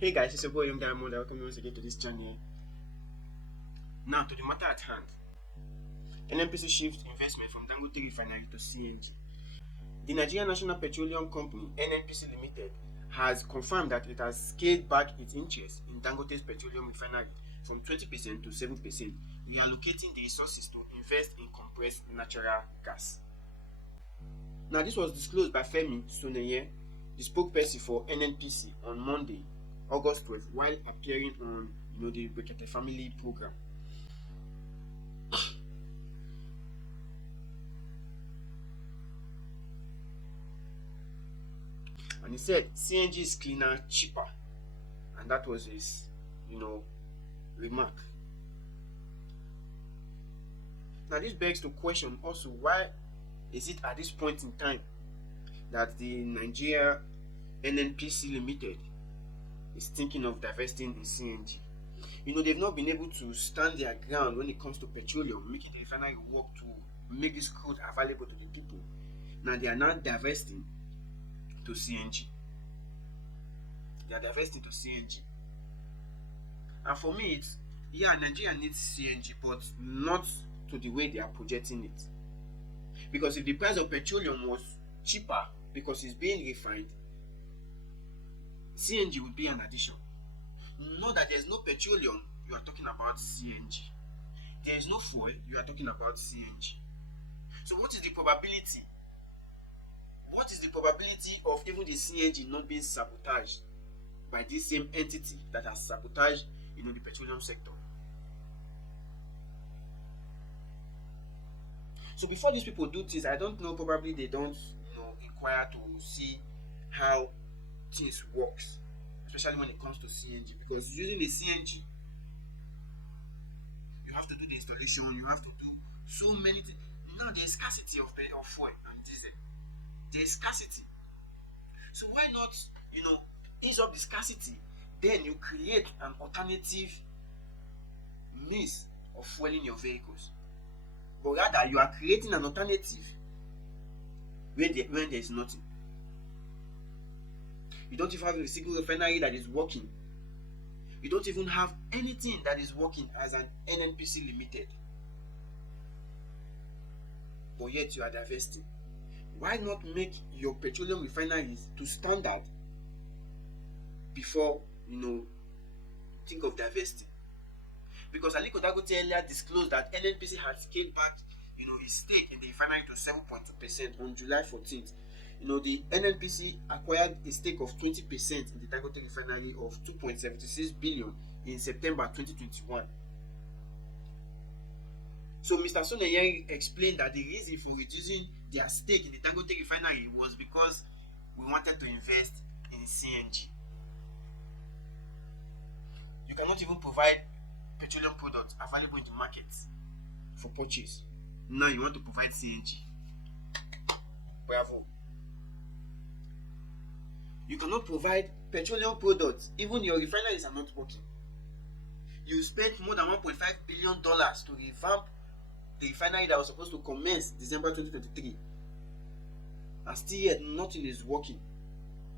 Hey guys, it's your boy Young Diamond. Welcome once again to this channel. Now to the matter at hand. Nnpc shifts investment from Dangote refinery to CNG. The Nigerian National Petroleum Company (Nnpc Limited) has confirmed that it has scaled back its interest in Dangote's petroleum refinery from 20% to 7%, reallocating the resources to invest in compressed natural gas. Now this was disclosed by Femi Soneye, the spokesperson for Nnpc, on Monday, August 12th, while appearing on the Brekete Family program. And he said CNG is cleaner, cheaper, and that was his remark. Now this begs to question also, why is it at this point in time that the Nigeria Nnpc Limited is thinking of divesting in CNG? They've not been able to stand their ground when it comes to petroleum, making the refinery work to make this crude available to the people. Now they are not divesting to CNG. They are divesting to CNG. And for me, Nigeria needs CNG, but not to the way they are projecting it. Because if the price of petroleum was cheaper because it's being refined, CNG would be an addition. Not that there's no petroleum, you are talking about CNG. There is no fuel, you are talking about CNG. So what is the probability? What is the probability of even the CNG not being sabotaged by this same entity that has sabotaged the petroleum sector? So before these people do things, I don't know, probably they don't inquire to see how things works, especially when it comes to CNG, because using the CNG, you have to do the installation, you have to do so many things. Now there is scarcity of fuel and diesel. There is scarcity. So why not ease up the scarcity, then you create an alternative means of fueling your vehicles? But rather you are creating an alternative when there is nothing. You don't even have a single refinery that is working. You don't even have anything that is working as an Nnpc Limited. But yet you are divesting. Why not make your petroleum refineries to standard before think of divesting? Because Aliko Dangote earlier disclosed that Nnpc had scaled back his stake in the refinery to 7.2% on July 14th. The Nnpc acquired a stake of 20% in the Dangote refinery of 2.76 billion in September 2021. So Mr. Soneye explained that the reason for reducing their stake in the Dangote refinery was because we wanted to invest in CNG. You cannot even provide petroleum products available in the market for purchase. Now you want to provide CNG. Bravo. You cannot provide petroleum products. Even your refineries are not working. You spent more than $1.5 billion to revamp the refinery that was supposed to commence December 2023. And still yet nothing is working.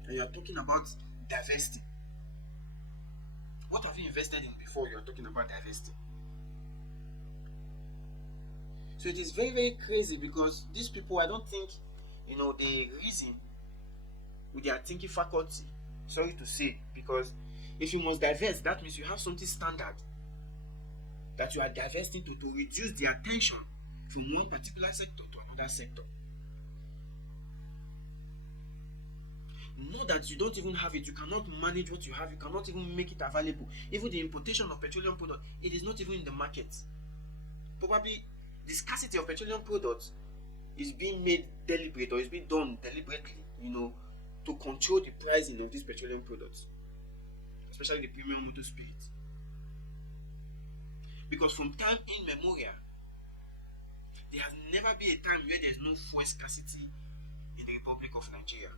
And you are talking about divesting. What have you invested in before you are talking about divesting? So it is very, very crazy, because these people, I don't think they reason with their thinking faculty. Sorry to say, because if you must divest, that means you have something standard that you are divesting to reduce the attention from one particular sector to another sector. Not that you don't even have it, you cannot manage what you have, you cannot even make it available. Even the importation of petroleum products, it is not even in the market. Probably the scarcity of petroleum products is being made deliberate, or is being done deliberately, to control the pricing of these petroleum products, especially the premium motor spirit. Because from time immemorial, there has never been a time where there is no fuel scarcity in the Republic of Nigeria.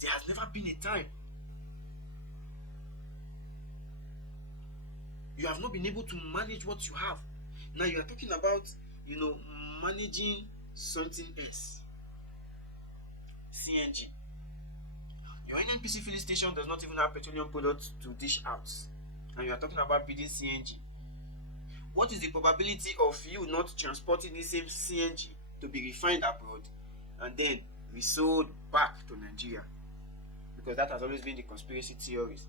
There has never been a time you have not been able to manage what you have. Now you are talking about managing something else. CNG. Your Nnpc filling station does not even have petroleum products to dish out, and you are talking about building CNG. What is the probability of you not transporting the same CNG to be refined abroad and then resold back to Nigeria? Because that has always been the conspiracy theories.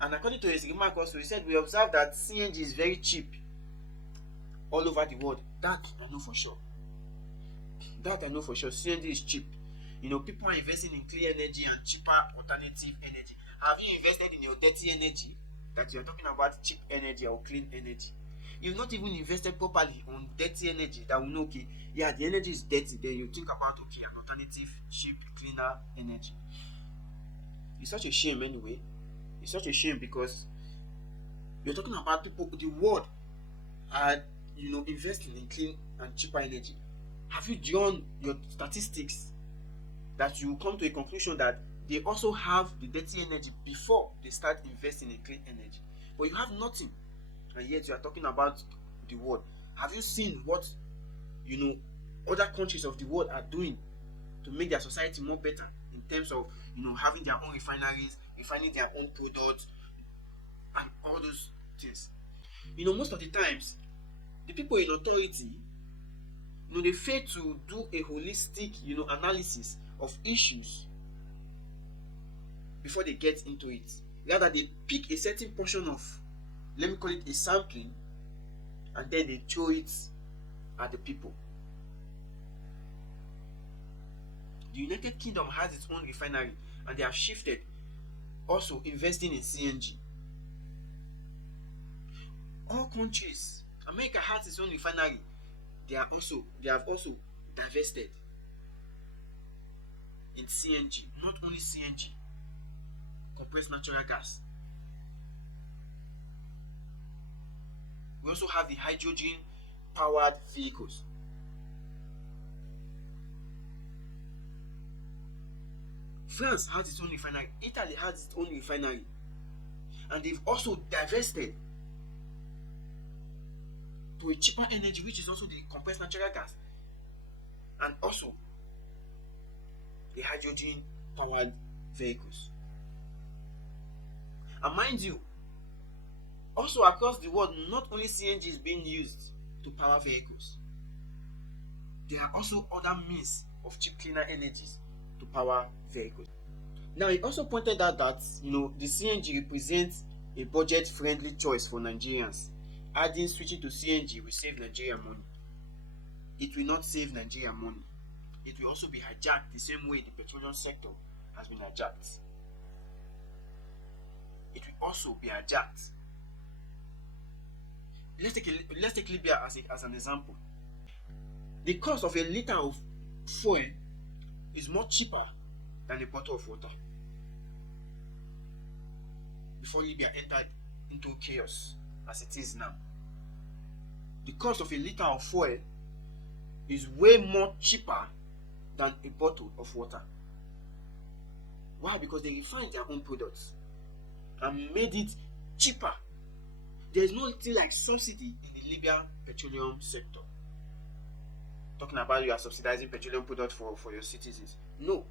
And according to his remark also, he said, we observe that CNG is very cheap all over the world. That I know for sure. CNG is cheap. People are investing in clean energy and cheaper alternative energy. Have you invested in your dirty energy that you are talking about cheap energy or clean energy? You've not even invested properly on dirty energy that will know, okay, yeah, the energy is dirty. Then you think about, okay, an alternative, cheap, cleaner energy. It's such a shame anyway. It's such a shame because you're talking about people, the world are, investing in clean and cheaper energy. Have you done your statistics that you come to a conclusion that they also have the dirty energy before they start investing in clean energy? But you have nothing, and yet you are talking about the world. Have you seen what other countries of the world are doing to make their society more better in terms of having their own refineries, refining their own products, and all those things? Most of the times, the people in authority, they fail to do a holistic, analysis of issues before they get into it. Rather, they pick a certain portion of, let me call it a sampling, and then they throw it at the people. The United Kingdom has its own refinery, and they have shifted, also investing in CNG. All countries, America has its own refinery. They have also divested in CNG. Not only CNG, compressed natural gas. We also have the hydrogen powered vehicles. France has its own refinery. Italy has its own refinery. And they've also divested to a cheaper energy, which is also the compressed natural gas, and also the hydrogen powered vehicles. And mind you, also across the world, not only CNG is being used to power vehicles, there are also other means of cheap cleaner energies to power vehicles. Now, he also pointed out that the CNG represents a budget friendly choice for Nigerians, adding switching to CNG will save Nigeria money. It will not save Nigeria money. It will also be hijacked the same way the petroleum sector has been hijacked. It will also be hijacked. Let's take Libya as an example. The cost of a liter of fuel is much cheaper than a bottle of water. Before Libya entered into chaos as it is now, the cost of a liter of fuel is way more cheaper than a bottle of water. Why? Because they refined their own products and made it cheaper. There is nothing like subsidy in the Libyan petroleum sector. Talking about you are subsidizing petroleum products for your citizens. No.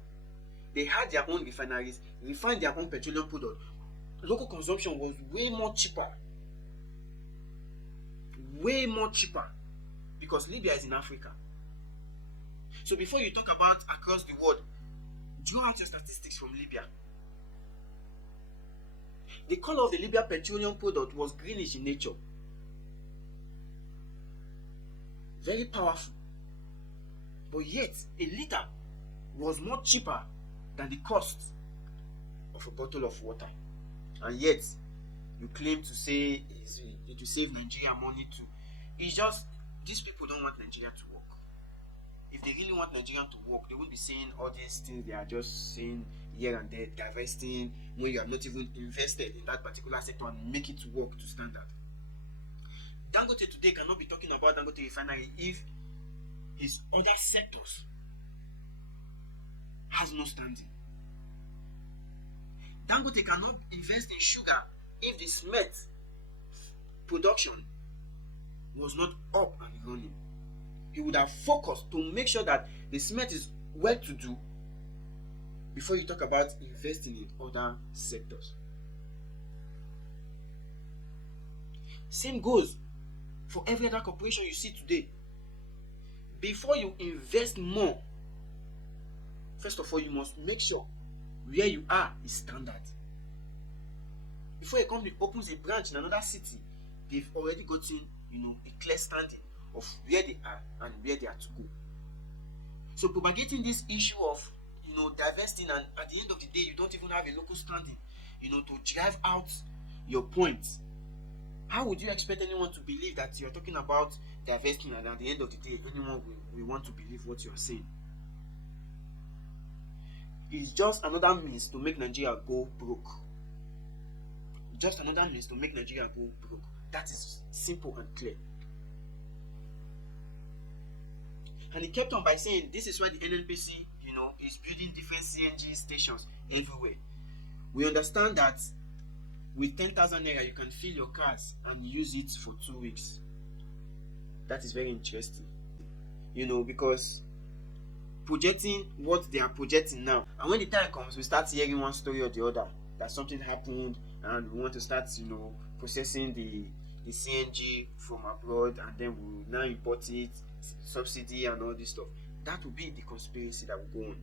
They had their own refineries, refined their own petroleum product. Local consumption was way more cheaper. Way more cheaper. Because Libya is in Africa. So before you talk about across the world, draw out your statistics from Libya. The color of the Libya petroleum product was greenish in nature. Very powerful. But yet, a liter was more cheaper than the cost of a bottle of water. And yet, you claim to say it will save Nigeria money too. It's just, these people don't want Nigeria to work. If they really want Nigeria to work, they won't be saying all these things they are just saying here and there, divesting, when you have not even invested in that particular sector and make it work to standard. Dangote today cannot be talking about Dangote refinery if his other sectors has no standing. Dangote cannot invest in sugar if the cement production was not up and running. He would have focused to make sure that the cement is well to do before you talk about investing in other sectors. Same goes for every other corporation you see today. Before you invest more, first of all, you must make sure where you are is standard. Before a company opens a branch in another city, they've already gotten, a clear standing of where they are and where they are to go. So propagating this issue of, divesting, and at the end of the day, you don't even have a local standing, to drive out your points. How would you expect anyone to believe that you're talking about divesting, and at the end of the day, anyone will want to believe what you're saying? It's just another means to make Nigeria go broke. Just another means to make Nigeria go broke. That is simple and clear. And he kept on by saying, this is why the Nnpc, is building different CNG stations everywhere. We understand that with 10,000 naira, you can fill your cars and use it for 2 weeks. That is very interesting. Because projecting what they are projecting now, and when the time comes, we start hearing one story or the other that something happened, and we want to start, processing the CNG from abroad, and then we will now import it, subsidy and all this stuff. That will be the conspiracy that will go on.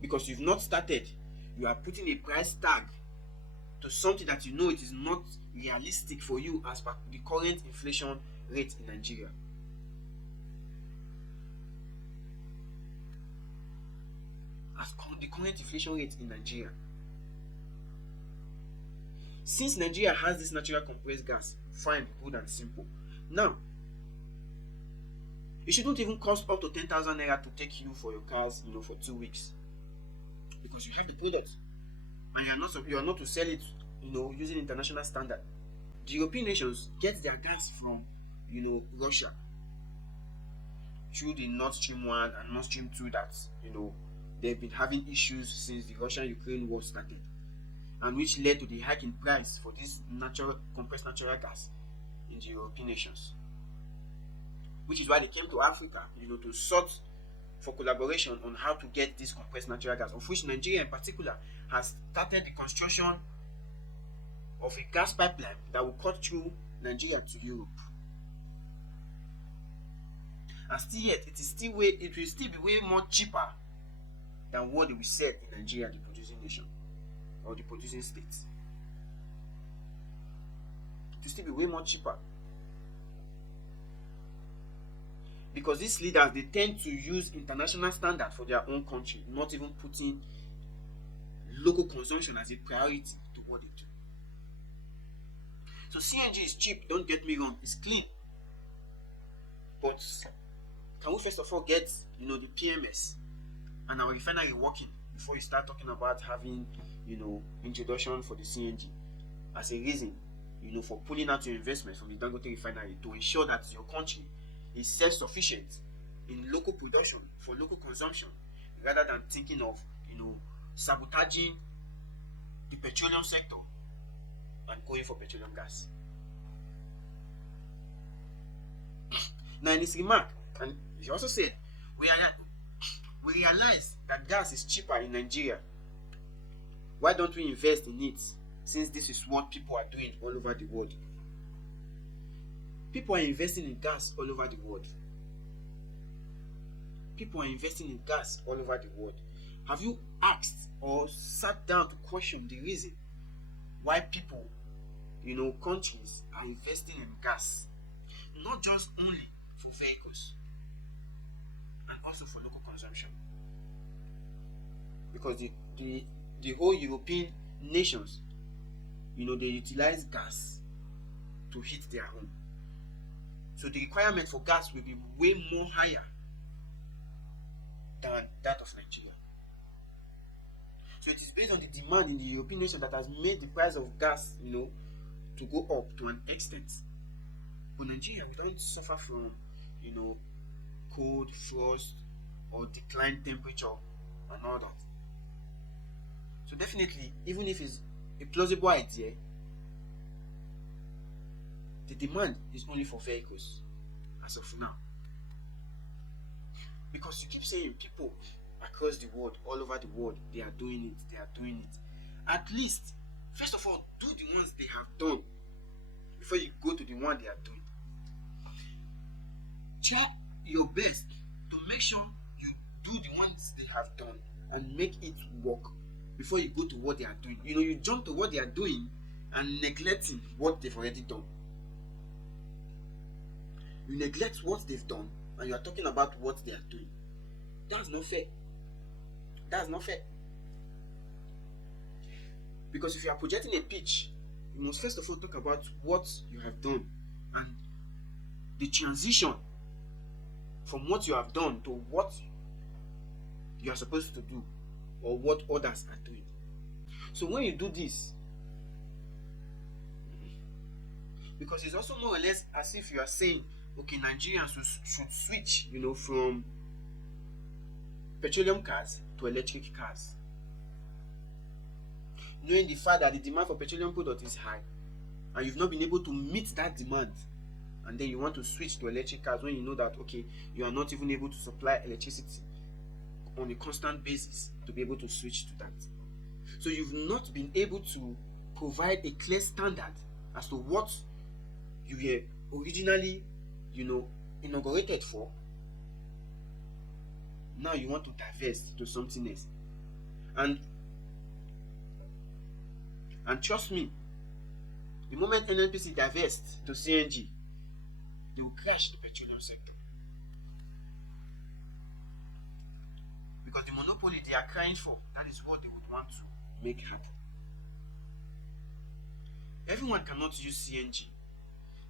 Because you've not started, you are putting a price tag to something that it is not realistic for you as per the current inflation rate in Nigeria. The current inflation rate in Nigeria. Since Nigeria has this natural compressed gas, fine, good and simple. Now, it shouldn't even cost up to 10,000 naira to take you for your cars, for 2 weeks. Because you have the product, and you are not to sell it, using international standard. The European nations get their gas from, Russia, through the Nord Stream 1 and Nord Stream 2 that, they've been having issues since the Russian-Ukraine war started, and which led to the hike in price for this compressed natural gas in the European nations. Which is why they came to Africa, to sort for collaboration on how to get this compressed natural gas, of which Nigeria in particular has started the construction of a gas pipeline that will cut through Nigeria to Europe. And still yet, it will still be way more cheaper than what we said in Nigeria, the producing nation or the producing states. It will still be way more cheaper. Because these leaders, they tend to use international standards for their own country, not even putting local consumption as a priority to what they do. So CNG is cheap, don't get me wrong, it's clean. But can we first of all get, the PMS and our refinery working before you start talking about having, introduction for the CNG as a reason, for pulling out your investment from the Dangote refinery to ensure that your country is self-sufficient in local production for local consumption, rather than thinking of, sabotaging the petroleum sector and going for petroleum gas. Now, in his remark, and he also said, we realize that gas is cheaper in Nigeria. Why don't we invest in it, since this is what people are doing all over the world? People are investing in gas all over the world. People are investing in gas all over the world. Have you asked or sat down to question the reason why people, countries are investing in gas? Not just only for vehicles, and also for local consumption. Because the whole European nations, they utilize gas to heat their home. So the requirement for gas will be way more higher than that of Nigeria. So it is based on the demand in the European nation that has made the price of gas, to go up to an extent. But Nigeria, we don't suffer from, cold, frost, or declined temperature and all that. So definitely, even if it's a plausible idea, the demand is only for vehicles as of now. Because you keep saying people across the world, all over the world, they are doing it. They are doing it. At least, first of all, do the ones they have done before you go to the one they are doing. Try your best to make sure you do the ones they have done and make it work before you go to what they are doing. You jump to what they are doing and neglecting what they've already done. You neglect what they've done and you are talking about what they are doing. That's not fair. That's not fair. Because if you are projecting a pitch, you must first of all talk about what you have done and the transition from what you have done to what you are supposed to do or what others are doing. So when you do this, because it's also more or less as if you are saying, okay, Nigerians should switch, from petroleum cars to electric cars. Knowing the fact that the demand for petroleum products is high and you've not been able to meet that demand, and then you want to switch to electric cars when you know that, okay, you are not even able to supply electricity on a constant basis to be able to switch to that. So you've not been able to provide a clear standard as to what you were originally, inaugurated for. Now you want to divest to something else. And trust me, the moment Nnpc divests to CNG, they will crash the petroleum sector. Because the monopoly they are crying for, that is what they would want to make happen. Everyone cannot use CNG.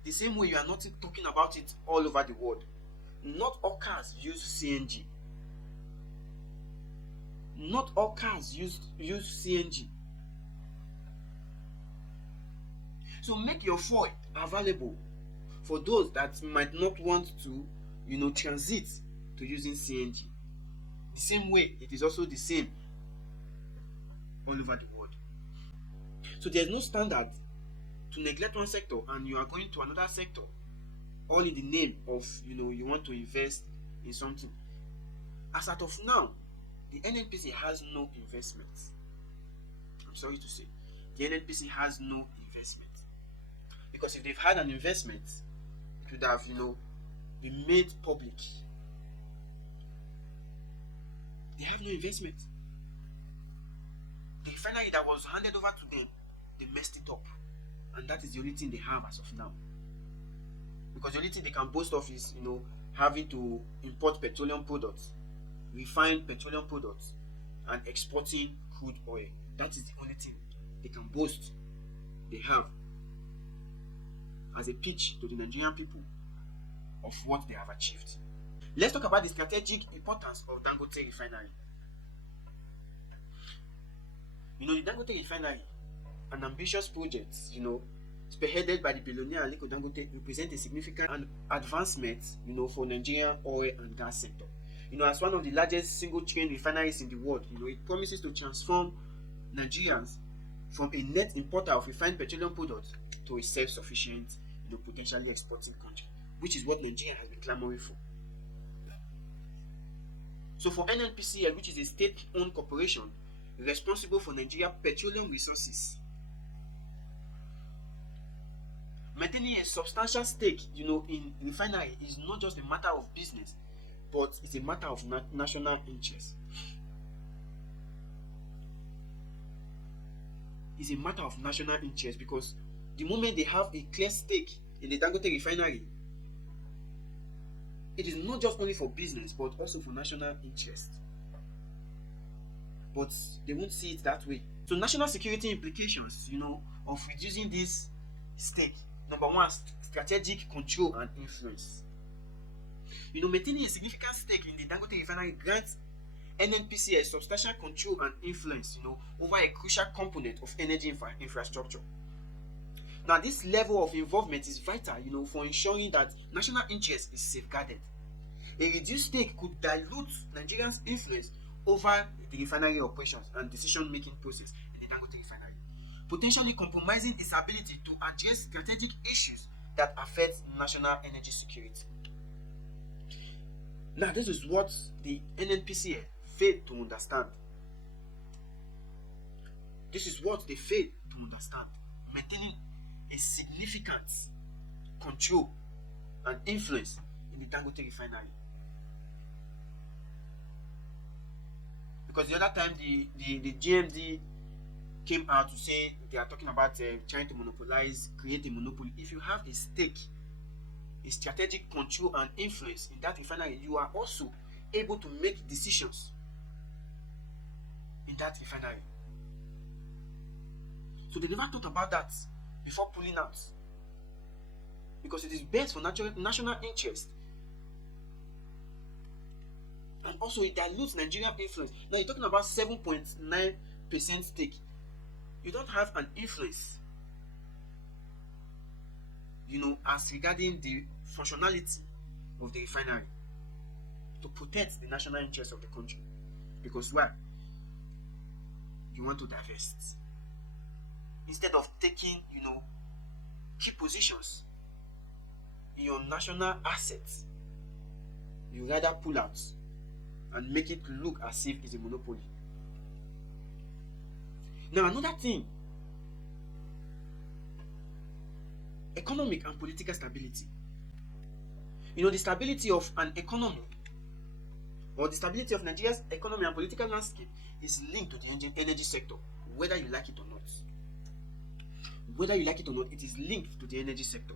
The same way you are not talking about it all over the world. Not all cars use CNG. Not all cars use CNG. So make your fuel available for those that might not want to, transit to using CNG. The same way, it is also the same all over the world. So there's no standard to neglect one sector and you are going to another sector, all in the name of, you want to invest in something. As of now, the Nnpc has no investment. I'm sorry to say, the Nnpc has no investment. Because if they've had an investment, it would have, been made public. They have no investment. The refinery that was handed over to them, they messed it up. And that is the only thing they have as of now. Because the only thing they can boast of is, having to import petroleum products, refine petroleum products, and exporting crude oil. That is the only thing they can boast they have as a pitch to the Nigerian people of what they have achieved. Let's talk about the strategic importance of Dangote refinery. The Dangote refinery, an ambitious project, spearheaded by the billionaire Aliko Dangote, represent a significant advancement, for Nigerian oil and gas sector. As one of the largest single-train refineries in the world, it promises to transform Nigerians from a net importer of refined petroleum products to a self-sufficient, potentially exporting country, which is what Nigeria has been clamoring for. So for Nnpcl, which is a state-owned corporation responsible for Nigeria petroleum resources, maintaining a substantial stake, in refinery is not just a matter of business, but it's a matter of national interest. It's a matter of national interest because the moment they have a clear stake in the Dangote refinery, it is not just only for business but also for national interest. But they won't see it that way. So national security implications, of reducing this stake. Number one, strategic control and influence. Maintaining a significant stake in the Dangote refinery grants Nnpc a substantial control and influence, over a crucial component of energy infrastructure. Now, this level of involvement is vital, for ensuring that national interest is safeguarded. A reduced stake could dilute Nigerians' influence over the refinery operations and decision-making process in the Dangote refinery, potentially compromising its ability to address strategic issues that affect national energy security. Now, this is what the Nnpc failed to understand. This is what they failed to understand. Maintaining a significant control and influence in the Dangote refinery. Because the other time the GMD came out to say they are talking about trying to monopolize, create a monopoly. If you have a stake, a strategic control and influence in that refinery, you are also able to make decisions in that refinery. So they never thought about that before pulling out, because it is best for national interest, and also it dilutes Nigerian influence. Now you're talking about 7.9% stake. You don't have an influence, as regarding the functionality of the refinery to protect the national interest of the country. Because why? You want to divest. Instead of taking, key positions in your national assets, you rather pull out and make it look as if it's a monopoly. Now, another thing, economic and political stability. The stability of an economy, or the stability of Nigeria's economy and political landscape, is linked to the energy sector, whether you like it or not. Whether you like it or not, it is linked to the energy sector.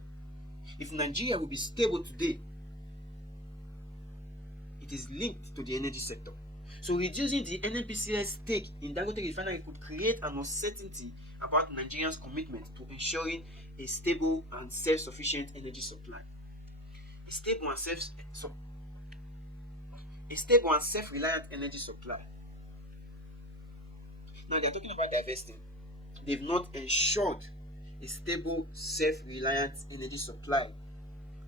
If Nigeria will be stable today, it is linked to the energy sector. So reducing the Nnpc's stake in Dangote refinery could create an uncertainty about Nigerians' commitment to ensuring a stable and self-sufficient energy supply. A stable and self-reliant energy supply. Now they are talking about divesting. They've not ensured a stable, self-reliant energy supply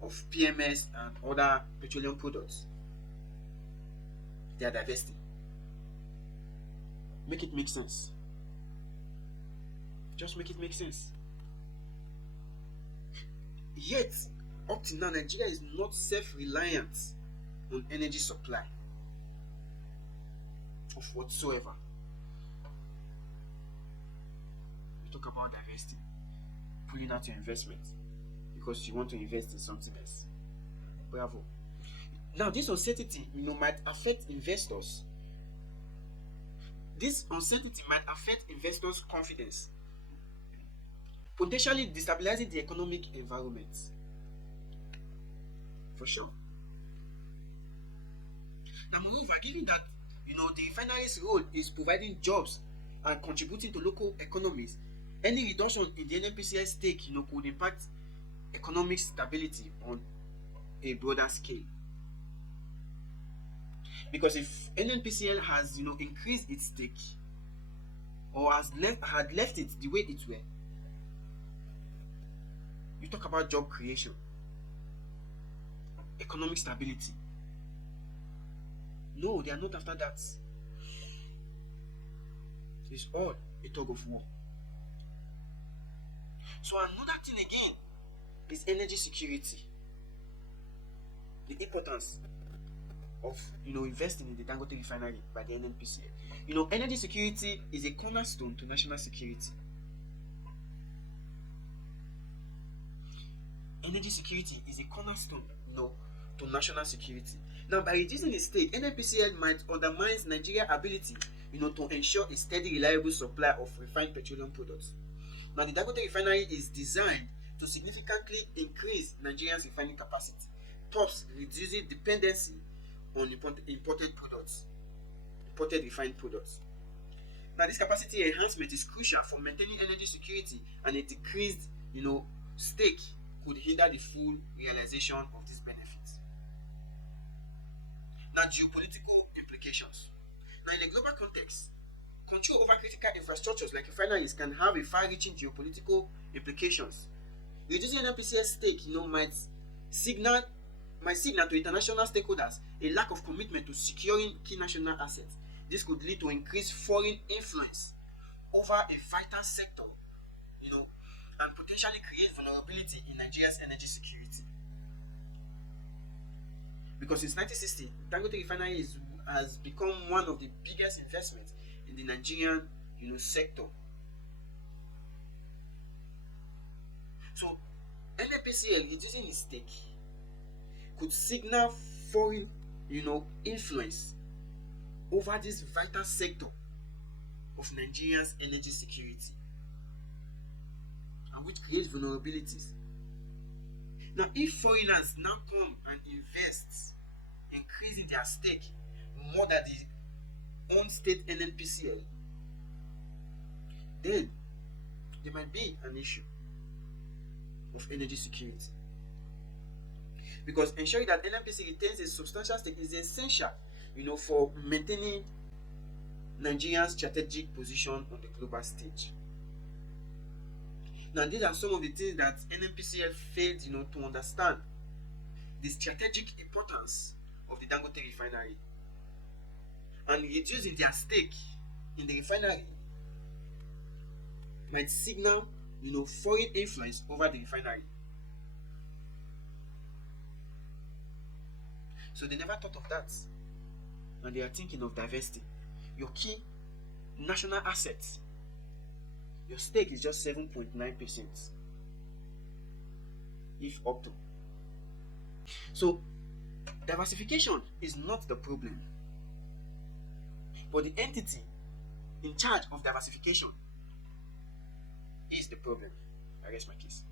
of PMS and other petroleum products. They are divesting. Make it make sense. Just make it make sense. Yet, up to now, Nigeria is not self-reliant on energy supply of whatsoever. We talk about divesting, pulling out your investment because you want to invest in something else. Bravo. Now, this uncertainty, might affect investors. This uncertainty might affect investors' confidence, potentially destabilizing the economic environment. For sure. Now, moreover, given that the refinery's role is providing jobs and contributing to local economies, any reduction in the Nnpc's stake, could impact economic stability on a broader scale. Because if Nnpcl has, increased its stake, or had left it the way it were, you talk about job creation, economic stability. No, they are not after that. It's all a tug of war. So another thing again is energy security. The importance of investing in the Dangote refinery by the Nnpc. Energy security is a cornerstone to national security. Energy security is a cornerstone, to national security. Now, by reducing its stake, Nnpcl might undermine Nigeria's ability, to ensure a steady, reliable supply of refined petroleum products. Now, the Dangote refinery is designed to significantly increase Nigeria's refining capacity, thus reducing dependency on imported refined products. Now, this capacity enhancement is crucial for maintaining energy security, and a decreased, stake could hinder the full realization of these benefits. Now, geopolitical implications. Now, in a global context, control over critical infrastructures like refineries can have a far-reaching geopolitical implications. Reducing Nnpc's stake, might signal to international stakeholders a lack of commitment to securing key national assets. This could lead to increased foreign influence over a vital sector, and potentially create vulnerability in Nigeria's energy security. Because since 1960, Dangote refinery has become one of the biggest investments in the Nigerian, sector. So NNPCL reducing its stake could signal foreign, influence over this vital sector of Nigeria's energy security, and which creates vulnerabilities. Now, if foreigners now come and invest, increasing their stake more than the own state NNPCL, then there might be an issue of energy security. Because ensuring that NNPC retains a substantial stake is essential, for maintaining Nigeria's strategic position on the global stage. Now, these are some of the things that NNPCL failed, to understand. The strategic importance of the Dangote refinery, and reducing their stake in the refinery might signal, foreign influence over the refinery. So they never thought of that, and they are thinking of divesting your key national assets. Your stake is just 7.9%, if up to. So diversification is not the problem, but the entity in charge of diversification is the problem. I rest my case.